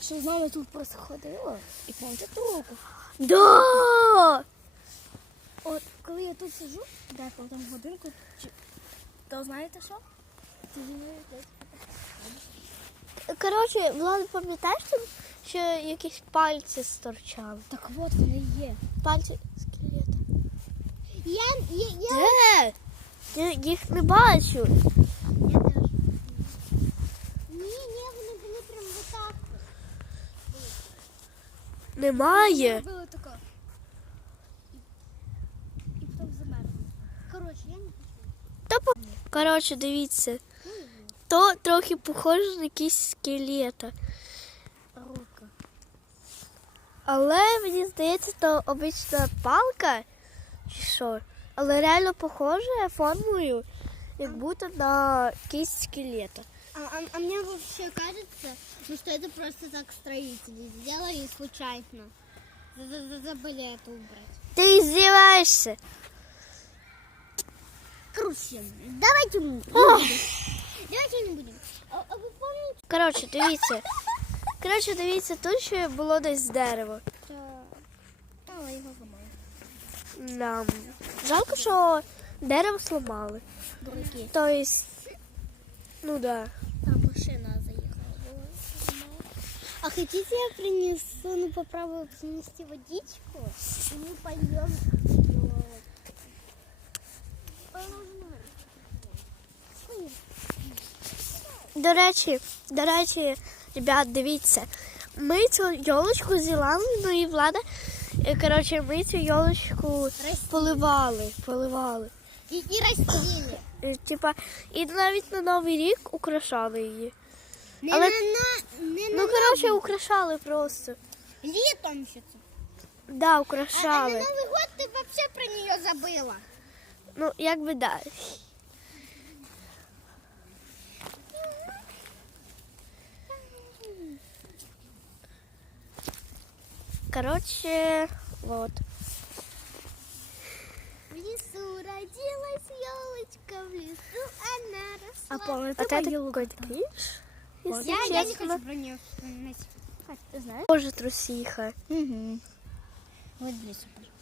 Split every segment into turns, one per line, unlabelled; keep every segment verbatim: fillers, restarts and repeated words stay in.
що з нами тут просто ходило і помните ту руку.
Да!
От коли я тут сижу, деколи там годинку, чи... то знаєте що? Ти зі мною десь.
Коротше, Влад, пам'ятаєш там, що якісь пальці сторчали?
Так от вони є.
Пальці скелета.
Я, я, я...
Де? Я їх не бачу.
Я теж. Ні, ні, вони були прям отак.
Немає.
Зробили тако. І, і потім замерзли. Коротше, я не хочу.
Та по... Коротше, дивіться. То трохи похоже на якісь скелета.
Рука.
Але мені здається, то обична палка чи що. Але реально похоже формою, як будто на кисть скелета.
А, а, а мне вообще кажется, ну, что это просто так строители сделали случайно. Забыли это убрать.
Ти здіваєшся.
Короче, давайте не будем. Давайте не будем. А, а вы помните?
Коротше, дивіться. Коротше, дивіться, тут ще було десь дерево.
Что... А, его зламали.
Нам. Жалко, що дерево сломали.
Дураки.
Тобто, ну да.
Там машина заехала. А хотите я принесу, ну попробую принести водичку, и мы пойдем.
До речі, до речі, ребят, дивіться. Ми цю йолочку зілали, ну і Влада, е, коротше, ми цю йолочку поливали, поливали.
И, и растения.
Е, Типа, і навіть на Новий рік украшали її.
Не
Але-
на, на, не
Ну,
на
коротше, украшали просто.
летом еще.
Да,
А, а на
украшали.
Новый год ты вообще про нее забыла.
Ну, якби да. Короче, вот.
В лесу родилась елочка, в лесу она росла.
А помните, вот это какой-то кринж? Если
я, я не
честно.
хочу про нее вспоминать. Кать, ты знаешь?
Боже, трусиха.
Угу. Вот здесь.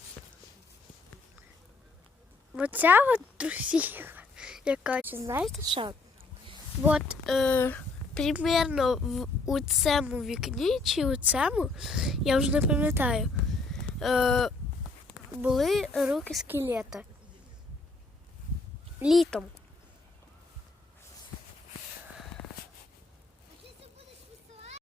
Вот ця от трусиха, яка, чи знаєте що? От е, примерно в, у цьому вікні, чи у цьому, я вже не пам'ятаю, е, були руки скелета. Літом.